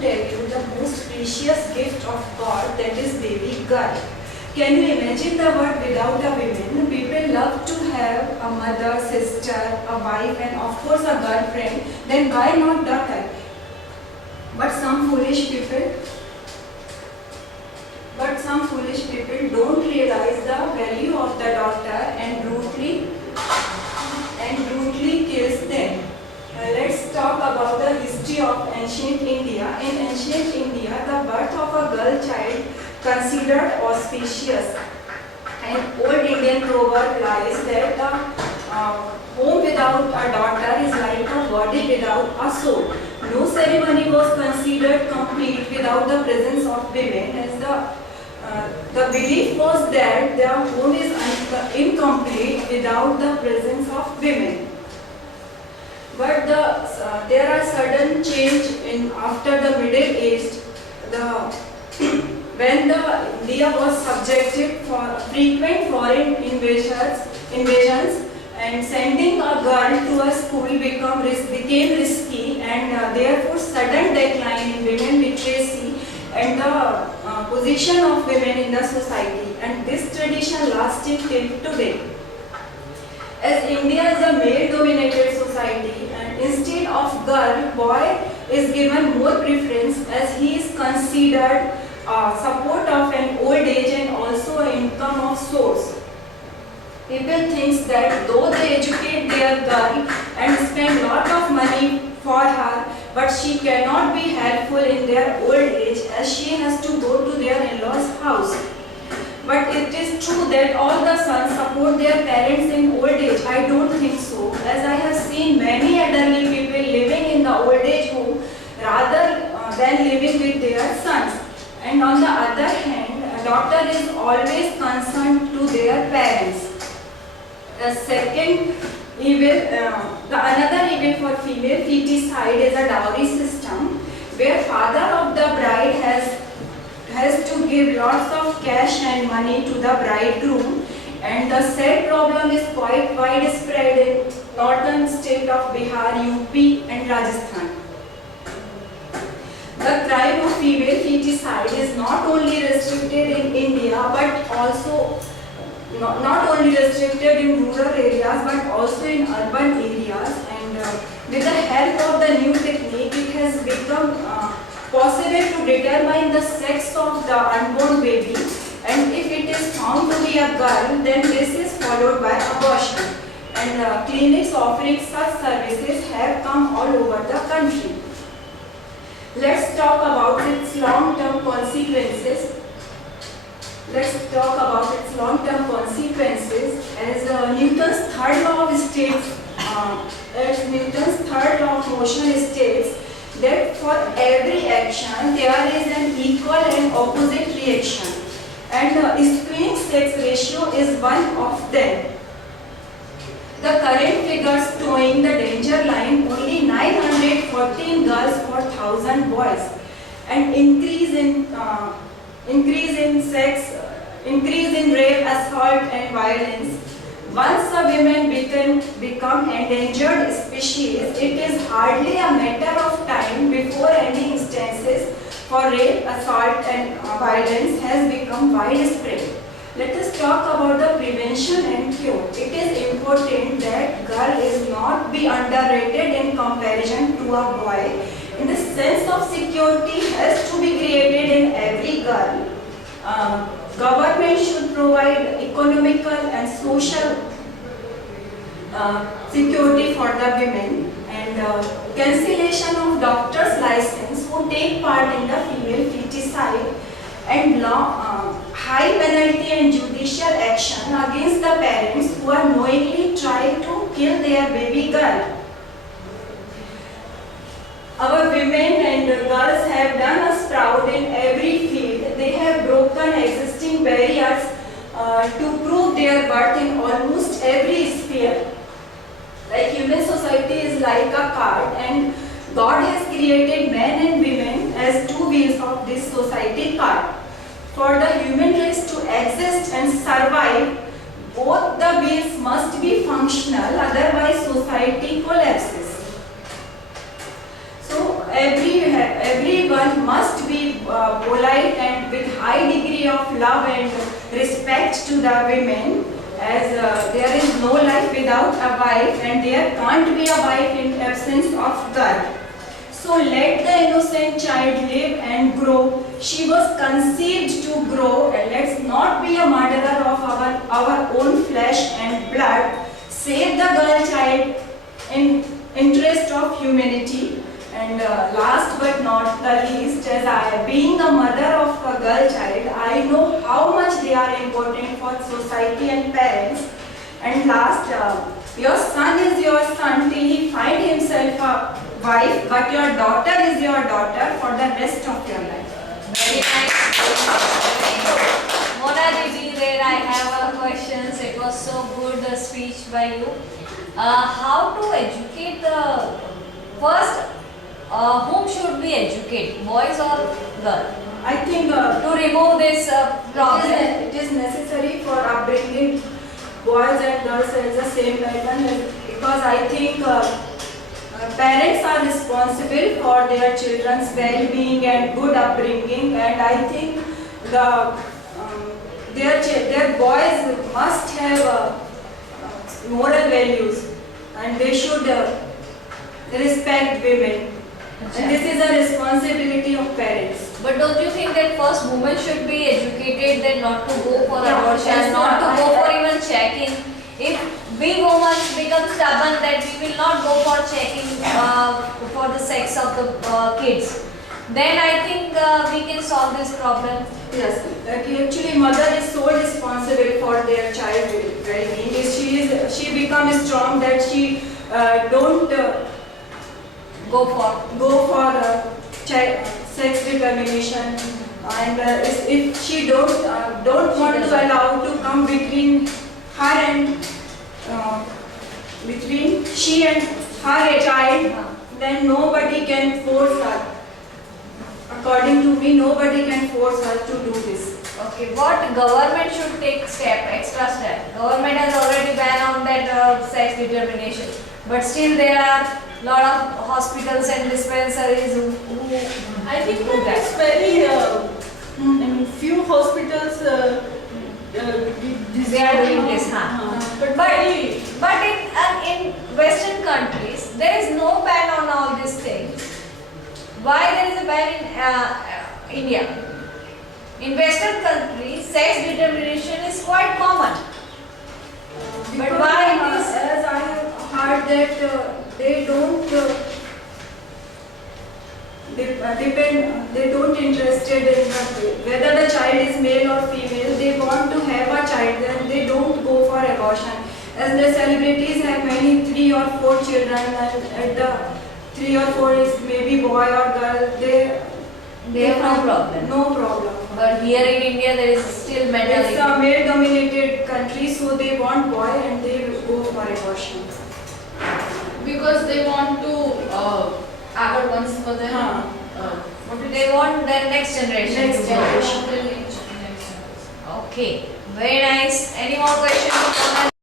tell you the most precious gift of God, that is baby girl. Can you imagine the world without a woman? People love to have a mother, sister, a wife, and of course a girlfriend. Then why not daughter? But some foolish people don't realize the value of the daughter and brutally kills them. Let's talk about the history of ancient India. In ancient India, the birth of a girl child considered auspicious. An old Indian proverb lies that a home without a daughter is like a body without a soul. No ceremony was considered complete without the presence of women, as the belief was that the home is incomplete without the presence of women. But there are sudden change after the Middle Age. When India was subjected for frequent foreign invasions, and sending a girl to a school became risky, and therefore sudden decline in women literacy and the position of women in the society, and this tradition lasted till today. As India is a male-dominated society, and instead of girl, boy is given more preference, as he is considered support of an old age and also an income of source. People think that though they educate their girl and spend lot of money for her, but she cannot be helpful in their old age, as she has to go to their in-laws' house. But it is true that all the sons support their parents in old age. I don't think so, as I have seen many elderly people living in the old age home rather than living with their sons. And on the other hand, a daughter is always concerned to their parents. The another evil for female feticide is a dowry system, where father of the bride has to give lots of cash and money to the bridegroom, and the said problem is quite widespread in northern state of Bihar, UP and Rajasthan. The crime of female feticide is not only restricted in India, but also not only restricted in rural areas, but also in urban areas. And with the help of the new technique, it has become possible to determine the sex of the unborn baby, and if it is found to be a girl, then this is followed by abortion. And clinics offering such services have come all over the country. Let's talk about its long-term consequences. As Newton's third law of motion states that for every action there is an equal and opposite reaction, and skewing sex ratio is one of them. The current figures showing the danger line only 914 girls for 1,000 boys, and increase in rape, assault and violence. Once a woman become endangered species, it is hardly a matter of time before any instances for rape, assault and violence has become widespread. Let us talk about the prevention and cure. It is important that girl is not be underrated in comparison to a boy. In the sense of security has to be created in every girl. Government should provide economical and social security for the women, and cancellation of doctor's license who take part in the female feticide, and high penalty and judicial action against the parents who are knowingly trying to kill their baby girl. Our women and girls have done us proud in every field. They have broken existing barriers to prove their worth in almost every sphere. Like human society is like a cart, and God has created men and women as two wheels of this society cart. For the human race to exist and survive, both the wheels must be functional, otherwise society collapses. So every everyone must be polite and with high degree of love and respect to the women, as there is no life without a wife and there can't be a wife in absence of girl. So let the innocent child live and grow. She was conceived to grow, and let's not be a murderer of our own flesh and blood. Save the girl child in interest of humanity. And last but not the least, as I, being a mother of a girl child, I know how much they are important for society and parents. And last, your son is your son till he find himself a wife, but your daughter is your daughter for the rest of your life. Very nice. Very good. Mona Didi, there I have a questions. It was so good speech by you. How to educate the first? Whom should we educate, boys or girls? I think To remove this problem. it is necessary for upbringing boys and girls at the same level, because I think parents are responsible for their children's well-being and good upbringing, and I think their boys must have moral values and they should respect women. And this is a responsibility of parents. But don't you think that first women should be educated, then not to go for Yeah, abortion, yes, not to I- go for even checking? If we women become stubborn that we will not go for checking for the sex of the kids, then I think we can solve this problem. Yes, actually mother is so responsible for their child well-being. She becomes strong that she don't Go for. go for sex determination, and if she don't want to allow to come between her and between she and her child, then nobody can force her. According to me, nobody can force her to do this. Okay, what government should take extra step? Government has already banned on that sex determination, but still there are lot of hospitals and dispensaries who I think do that it's that. very, I mean, few hospitals They are doing this, huh? But But very, in Western countries there is no ban on all these things. Why there is a ban in India? In Western countries, sex determination is quite common. But Because, why it is? as I have heard that they don't they don't interested in whether the child is male or female. They want to have a child and they don't go for abortion. As the celebrities have many 3 or 4 children, and at the 3 or 4 is maybe boy or girl, They have no problem. No problem. But here in India there is still mentality. It's a male-dominated country, so they want boy and they go for abortion. because they want to add once for them. What is They want their next generation Next to grow. generation. Okay, very nice. Any more questions?